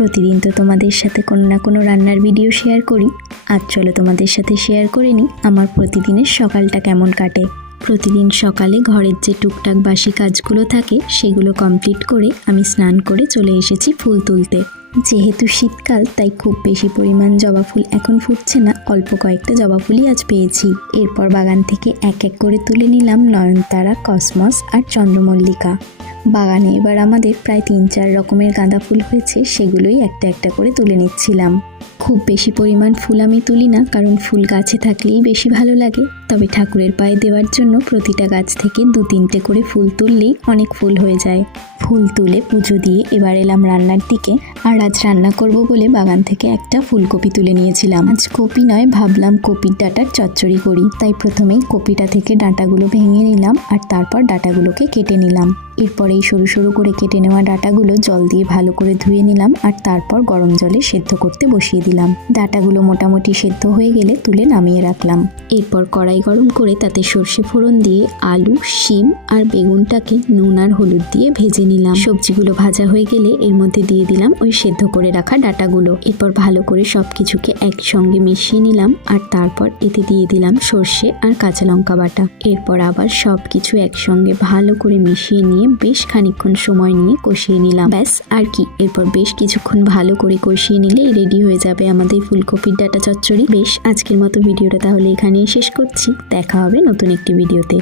প্রতিদিন তো তোমাদের সাথে কোনো না কোনো রান্নার ভিডিও শেয়ার করি। আজ চলো তোমাদের সাথে শেয়ার করে নিই আমার প্রতিদিনের সকালটা কেমন কাটে। প্রতিদিন সকালে ঘরের যে টুকটাক বাসি কাজগুলো থাকে সেগুলো কমপ্লিট করে আমি স্নান করে চলে এসেছি ফুল তুলতে। যেহেতু শীতকাল তাই খুব বেশি পরিমাণ জবা ফুল এখন ফুটছে না, অল্প কয়েকটা জবা ফুলই আজ পেয়েছি। এরপর বাগান থেকে এক এক করে তুলে নিলাম নয়নতারা, কসমস আর চন্দ্রমল্লিকা। বাগানে এবার আমাদের প্রায় 3-4 রকমের গাঁদা ফুল হয়েছে, সেগুলোই একটা একটা করে তুলে নিচ্ছিলাম। খুব বেশি পরিমাণ ফুল আমি তুলি না, কারণ ফুল গাছে থাকলেই বেশি ভালো লাগে। তবে ঠাকুরের পায়ে দেওয়ার জন্য প্রতিটা গাছ থেকে 2-3টে করে ফুল তুললেই অনেক ফুল হয়ে যায়। ফুল তুলে পুজো দিয়ে এবার এলাম রান্নার দিকে। আর আজ রান্না করব বলে বাগান থেকে একটা ফুলকপি তুলে নিয়েছিলাম। আজ কপি নয়, ভাবলাম কপির ডাঁটার চচ্চড়ি করি। তাই প্রথমেই কপিটা থেকে ডাঁটাগুলো ভেঙে নিলাম আর তারপর ডাঁটাগুলোকে কেটে নিলাম। এরপর এই সরু সরু করে কেটে নেওয়া ডাঁটাগুলো জল দিয়ে ভালো করে ধুয়ে নিলাম আর তারপর গরম জলে সেদ্ধ করতে বসিয়ে দিলাম। ডাঁটাগুলো মোটামুটি সেদ্ধ হয়ে গেলে তুলে নামিয়ে রাখলাম। এরপর কড়াই গরম করে তাতে সর্ষে ফোড়ন দিয়ে আলু, শিম আর বেগুনটাকে নুন আর হলুদ দিয়ে ভেজে নিলাম। সবজিগুলো ভাজা হয়ে গেলে এর মধ্যে দিয়ে দিলাম ওই সেদ্ধ করে রাখা ডাঁটাগুলো। এরপর ভালো করে সবকিছুকে একসঙ্গে মিশিয়ে নিলাম আর তারপর এতে দিয়ে দিলাম সর্ষে আর কাঁচা লঙ্কা বাটা। এরপর আবার সবকিছু একসঙ্গে ভালো করে মিশিয়ে নিয়ে বেশ খানিকক্ষণ সময় নিয়ে কষিয়ে নিলাম। ব্যাস আর কি, এরপর বেশ কিছুক্ষণ ভালো করে কষিয়ে নিলেই রেডি হয়ে যাবে আমাদের ফুলকপির ডাঁটা চচ্চড়ি। বেশ, আজকের মতো ভিডিওটা তাহলে এখানেই শেষ করছি। দেখা হবে নতুন একটি ভিডিওতে।